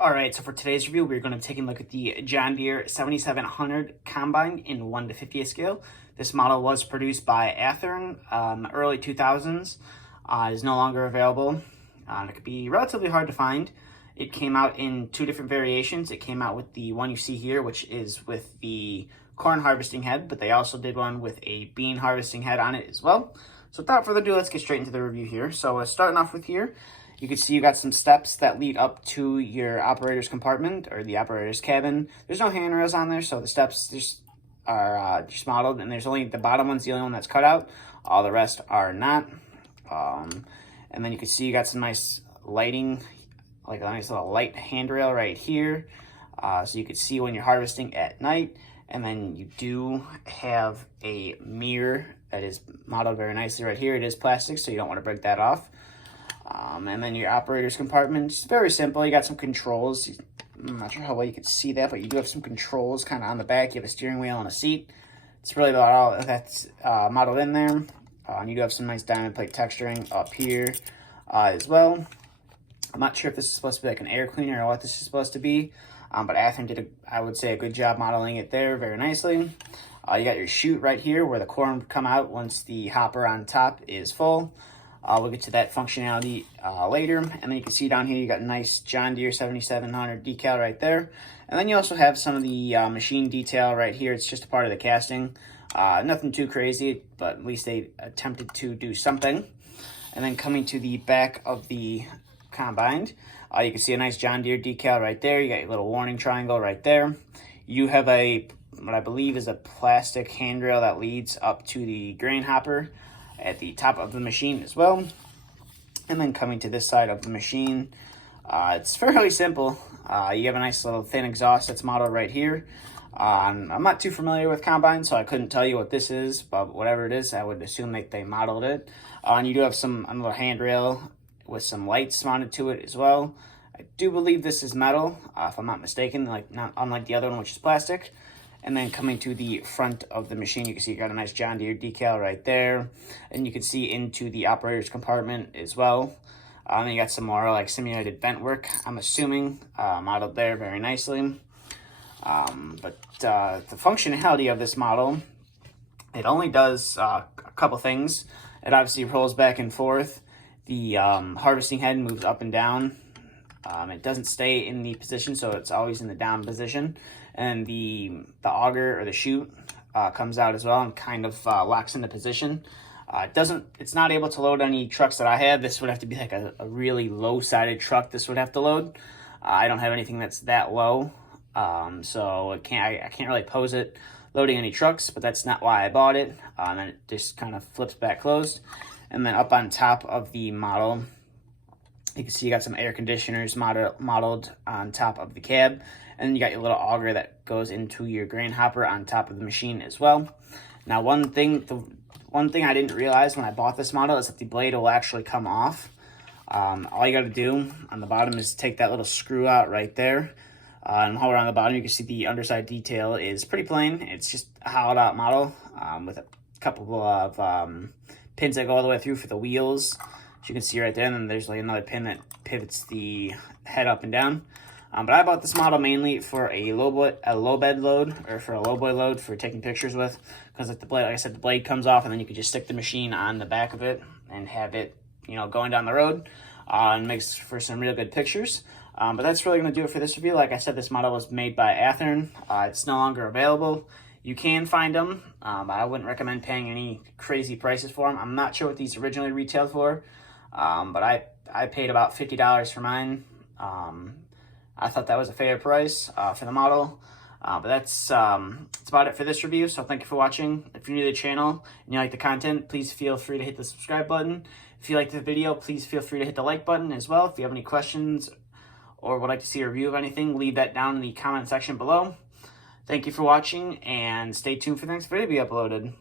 All right, so for today's review, we're going to take a look at the John Deere 7700 Combine in 1 to 50th scale. This model was produced by Athearn in the early 2000s. It is no longer available. It could be relatively hard to find. It came out in two different variations. It came out with the one you see here, which is with the corn harvesting head, but they also did one with a bean harvesting head on it as well. So without further ado, let's get straight into the review here. So starting off with here, you can see you got some steps that lead up to your operator's compartment or the operator's cabin. There's no handrails on there, so the steps just are just modeled, and there's only the bottom one's the only one that's cut out. All the rest are not. And then you can see you got some nice lighting, like a nice little light handrail right here, so you can see when you're harvesting at night. And then you do have a mirror that is modeled very nicely right here. It is plastic, so you don't want to break that off. And then your operator's compartment, it's very simple. You got some controls. I'm not sure how well you can see that, but you do have some controls kind of on the back. You have a steering wheel and a seat. It's really about all that's modeled in there. And you do have some nice diamond plate texturing up here as well. I'm not sure if this is supposed to be like an air cleaner or what this is supposed to be, but Athearn did, I would say, a good job modeling it there very nicely. You got your chute right here where the corn would come out once the hopper on top is full. We'll get to that functionality later. And then you can see down here, you got a nice John Deere 7700 decal right there. And then you also have some of the machine detail right here. It's just a part of the casting. Nothing too crazy, but at least they attempted to do something. And then coming to the back of the Combine, you can see a nice John Deere decal right there. You got your little warning triangle right there. You have what I believe is a plastic handrail that leads up to the grain hopper at the top of the machine as well. And then coming to this side of the machine, it's fairly simple. You have a nice little thin exhaust that's modeled right here. I'm not too familiar with Combine, so I couldn't tell you what this is, but whatever it is, I would assume that they modeled it. And you do have another handrail with some lights mounted to it as well. I do believe this is metal, if I'm not mistaken, not unlike the other one, which is plastic. And then coming to the front of the machine, you can see you got a nice John Deere decal right there. And you can see into the operator's compartment as well. And you got some more like simulated vent work, I'm assuming, modeled there very nicely. But the functionality of this model, it only does a couple things. It obviously rolls back and forth. The harvesting head moves up and down. It doesn't stay in the position, so it's always in the down position. And the auger or the chute comes out as well and kind of locks into position. It's not able to load any trucks that I have. This would have to be like a really low-sided truck. This would have to load. I don't have anything that's that low, so I can't really pose it loading any trucks. But that's not why I bought it. And then it just kind of flips back closed. And then up on top of the model, you can see you got some air conditioners modeled on top of the cab. And then you got your little auger that goes into your grain hopper on top of the machine as well. Now, the one thing I didn't realize when I bought this model is that the blade will actually come off. All you got to do on the bottom is take that little screw out right there. And while we're on the bottom, you can see the underside detail is pretty plain. It's just a hollowed out model with a couple of pins that go all the way through for the wheels. As you can see right there, and then there's like another pin that pivots the head up and down. But I bought this model mainly for a low bed load, or for a low boy load for taking pictures with, because like I said, the blade comes off, and then you can just stick the machine on the back of it and have it, going down the road, and makes for some real good pictures. But that's really going to do it for this review. Like I said, this model was made by Athearn. It's no longer available. You can find them, but I wouldn't recommend paying any crazy prices for them. I'm not sure what these originally retailed for, but I paid about $50 for mine. I thought that was a fair price for the model. But that's about it for this review. So thank you for watching. If you're new to the channel and you like the content, please feel free to hit the subscribe button. If you liked the video, please feel free to hit the like button as well. If you have any questions or would like to see a review of anything, leave that down in the comment section below. Thank you for watching, and stay tuned for the next video to be uploaded.